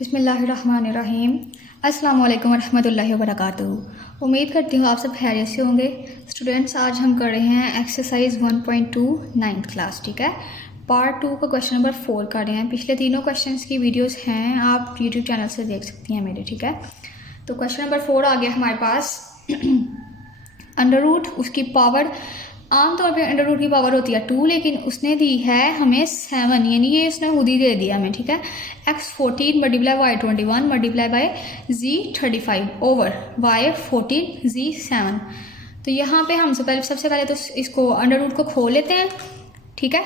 बिस्मिल्लाहिर्रहमानिर्रहीम। अस्सलाम वालेकुम रहमतुल्लाहि व बरकातुहू। उम्मीद करती हूँ आप सब खैरियत से होंगे। स्टूडेंट्स, आज हम कर रहे हैं एक्सरसाइज 1.2 9th क्लास। ठीक है, पार्ट 2 का क्वेश्चन नंबर 4 कर रहे हैं। पिछले तीनों क्वेश्चंस की वीडियोस हैं, आप यूट्यूब चैनल से देख सकती हैं मेरे। ठीक है, तो क्वेश्चन नंबर 4 आ गया हमारे पास। अंडर रूट, उसकी पावर आमतौर पे अंडर रूट की पावर होती है 2, लेकिन उसने दी है हमें 7, यानी ये उसने खुद ही दे दिया हमें। ठीक है, x14 multiply y21 multiply by z35 over y14 z7। तो यहाँ पे हम सबसे पहले तो इसको अंडर रूट को खोल लेते हैं। ठीक है,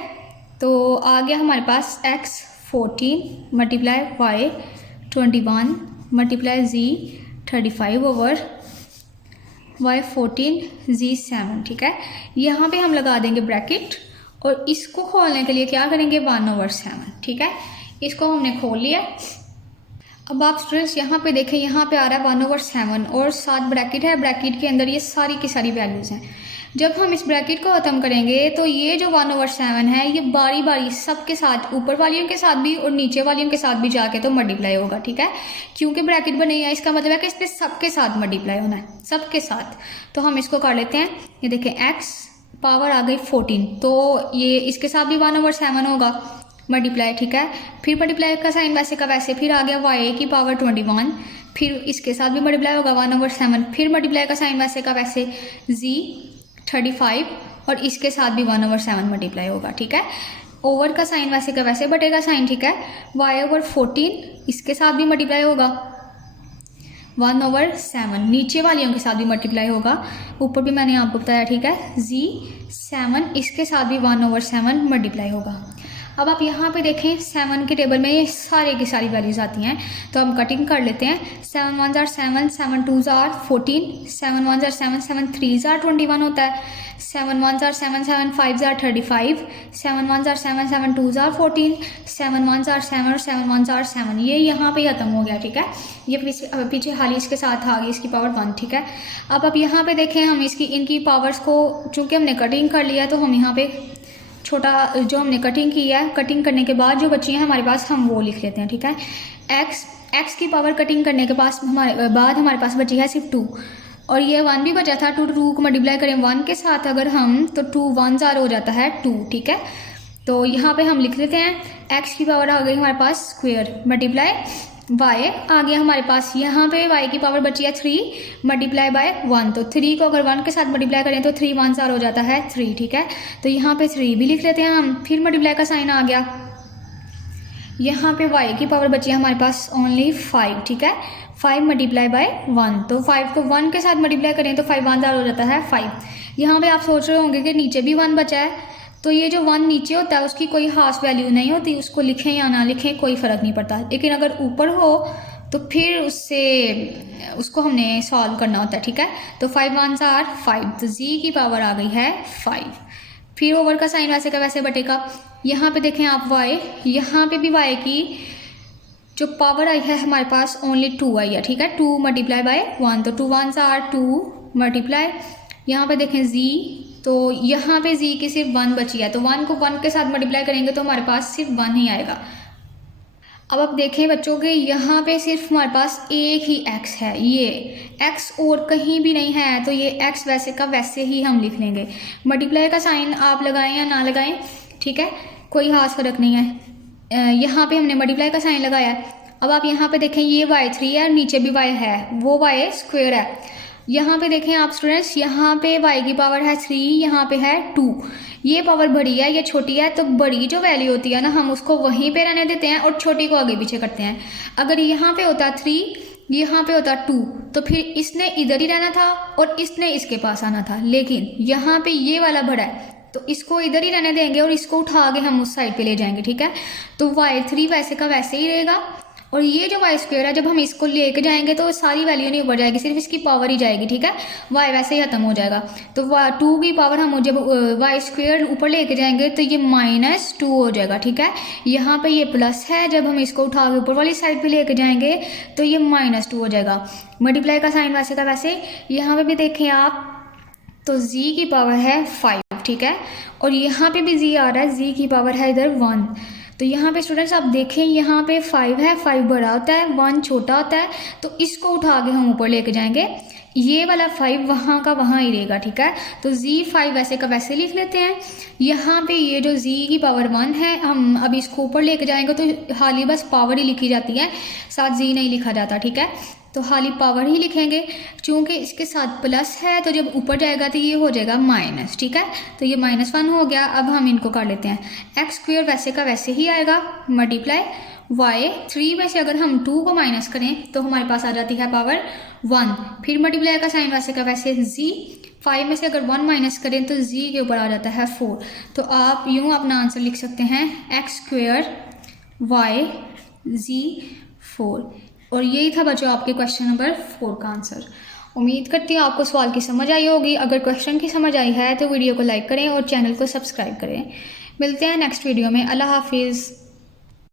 तो आ गया हमारे पास x14 multiply y21 multiply z35 over y14 z7। ठीक है, यहाँ पे हम लगा देंगे ब्रैकेट और इसको खोलने के लिए क्या करेंगे 1/7। ठीक है, इसको हमने खोल लिया। अब आप स्टूडेंट्स यहाँ पे देखें, यहाँ पे आ रहा है 1/7 और साथ ब्रैकेट है। ब्रैकेट के अंदर ये सारी की सारी वैल्यूज़ हैं। जब हम इस ब्रैकेट को ख़त्म करेंगे तो ये जो 1/7 है ये बारी बारी सबके साथ, ऊपर वालियों के साथ भी और नीचे वालियों के साथ भी जाके तो मल्टीप्लाई होगा। ठीक है, क्योंकि ब्रैकेट बनी है इसका मतलब है कि इस पर सबके साथ मल्टीप्लाई होना है, सबके साथ। तो हम इसको कर लेते हैं। ये देखें, x पावर आ गई 14, तो ये इसके साथ भी 1/7 होगा मल्टीप्लाई। ठीक है, फिर मल्टीप्लाई का साइन वैसे का वैसे, फिर आ गया y की पावर 21, फिर इसके साथ भी मल्टीप्लाई होगा 1/7, फिर मल्टीप्लाई का साइन वैसे का वैसे z35 और इसके साथ भी 1/7 मल्टीप्लाई होगा। ठीक है, ओवर का साइन वैसे का वैसे, बटे का साइन। ठीक है, y/14 इसके साथ भी मल्टीप्लाई होगा 1/7, नीचे वालियों के साथ भी मल्टीप्लाई होगा, ऊपर भी मैंने आपको बताया। ठीक है, z7 इसके साथ भी 1/7 मल्टीप्लाई होगा। अब आप यहाँ पे देखें 7 के टेबल में ये सारे की सारी वैल्यूज आती हैं, तो हम कटिंग कर लेते हैं। 7 1 जार 7, 7 2 जार 14, 7 1 जार 7, 7 3 जार 21 होता है, 7 1 jar 7, 7 5 jar 35, 7 1 jar 7, 7 2 jar 14, 7 1 jar 7 और 7 1 जार 7। ये यहाँ पे ख़त्म हो गया। ठीक है, ये पीछे हाली इसके साथ आ गई इसकी पावर 1। ठीक है, अब आप यहाँ पे देखें, हम इनकी पावर्स को चूँकि हमने कटिंग कर लिया तो हम यहाँ पे छोटा जो हमने कटिंग की है, कटिंग करने के बाद जो बची है हमारे पास, हम वो लिख लेते हैं। ठीक है, x की पावर कटिंग करने के बाद हमारे पास बची है सिर्फ 2, और ये 1 भी बचा था। 2 को मल्टीप्लाई करें 1 के साथ अगर हम, तो 2 1 जार हो जाता है 2। ठीक है, तो यहाँ पे हम लिख लेते हैं x की पावर आ गई हमारे पास स्क्वायर मल्टीप्लाई y आ गया हमारे पास। यहाँ पे y की पावर बची है 3 मल्टीप्लाई बाय 1, तो 3 को अगर 1 के साथ मल्टीप्लाई करें तो 3 1 जार हो जाता है 3। ठीक है, तो यहाँ पे 3 भी लिख लेते हैं हम। फिर मल्टीप्लाई का साइन आ गया। यहाँ पे y की पावर बची है हमारे पास ओनली 5। ठीक है, 5 मल्टीप्लाई बाय 1, तो 5 को 1 के साथ मल्टीप्लाई करें तो 5 1 जार हो जाता है 5। यहाँ पे आप सोच रहे होंगे कि नीचे भी 1 बचा है, तो ये जो 1 नीचे होता है उसकी कोई खास वैल्यू नहीं होती, उसको लिखें या ना लिखें कोई फ़र्क नहीं पड़ता। लेकिन अगर ऊपर हो तो फिर उसको हमने सॉल्व करना होता है। ठीक है, तो 5 1 जार 5, तो z की पावर आ गई है 5। फिर ओवर का साइन वैसे का वैसे बटेगा। यहाँ पे देखें आप y, यहाँ पे भी y की जो पावर आई है हमारे पास ओनली 2 आई है। ठीक है, 2 मल्टीप्लाई बाय 1, तो 2 1 जार 2 मल्टीप्लाई। यहाँ पे देखें z, तो यहाँ पे z की सिर्फ 1 बची है, तो 1 को 1 के साथ मल्टीप्लाई करेंगे तो हमारे पास सिर्फ 1 ही आएगा। अब आप देखें बच्चों के, यहाँ पे सिर्फ हमारे पास एक ही x है, ये x और कहीं भी नहीं है, तो ये x वैसे का वैसे ही हम लिख लेंगे। मल्टीप्लाई का साइन आप लगाएं या ना लगाएं, ठीक है, कोई खास फर्क नहीं है। यहाँ पे हमने मल्टीप्लाई का साइन लगाया है। अब आप यहाँ पे देखें, ये y3 है, नीचे भी y है, वो y स्क्वायर है। यहाँ पे देखें आप स्टूडेंट्स, यहाँ पे y की पावर है 3, यहाँ पे है 2। ये पावर बड़ी है, ये छोटी है, तो बड़ी जो वैल्यू होती है ना, हम उसको वहीं पे रहने देते हैं और छोटी को आगे पीछे करते हैं। अगर यहाँ पे होता 3, यहाँ पे होता 2, तो फिर इसने इधर ही रहना था और इसने इसके पास आना था। लेकिन यहाँ पे ये वाला बड़ा है, तो इसको इधर ही रहने देंगे और इसको उठा के हम उस साइड पे ले जाएंगे। ठीक है, तो y3 वैसे का वैसे ही रहेगा, और ये जो y स्क्वायर है जब हम इसको लेके जाएंगे तो सारी वैल्यू नहीं ऊपर जाएगी, सिर्फ इसकी पावर ही जाएगी। ठीक है, y वैसे ही खत्म हो जाएगा। तो 2 की पावर हम जब y स्क्वायर ऊपर लेके जाएंगे तो ये -2 हो जाएगा। ठीक है, यहाँ पे ये प्लस है, जब हम इसको उठा के ऊपर वाली साइड पे लेके जाएंगे तो ये -2 हो जाएगा। मल्टीप्लाई का साइन वैसे का वैसे, यहाँ पे भी देखें आप, तो z की पावर है 5। ठीक है, और यहाँ पे भी z आ रहा है, z की पावर है इधर 1, तो यहाँ पे स्टूडेंट्स आप देखें, यहाँ पे 5 है, 5 बड़ा होता है, 1 छोटा होता है, तो इसको उठा के हम ऊपर लेके जाएंगे, ये वाला 5 वहाँ का वहाँ ही रहेगा, ठीक है। तो z5 वैसे का वैसे लिख लेते हैं। यहाँ पे ये जो z की पावर 1 है, हम अभी इसको ऊपर लेके जाएंगे तो खाली बस पावर ही लिखी जाती है, साथ z नहीं लिखा जाता, ठीक है। तो खाली पावर ही लिखेंगे, चूँकि इसके साथ प्लस है तो जब ऊपर जाएगा तो ये हो जाएगा माइनस, ठीक है। तो ये -1 हो गया। अब हम इनको कर लेते हैं, x² वैसे का वैसे ही आएगा, मल्टीप्लाई y, 3 में से अगर हम 2 को माइनस करें तो हमारे पास आ जाती है पावर 1, फिर मल्टीप्लाई का साइन वैसे का वैसे z, 5 में से अगर 1 माइनस करें तो z के ऊपर आ जाता है 4। तो आप यूँ अपना आंसर लिख सकते हैं x² y z4। और यही था बच्चों आपके क्वेश्चन नंबर 4 का आंसर। उम्मीद करती हूँ आपको सवाल की समझ आई होगी। अगर क्वेश्चन की समझ आई है तो वीडियो को लाइक करें और चैनल को सब्सक्राइब करें। मिलते हैं नेक्स्ट वीडियो में। अल्लाह हाफिज़।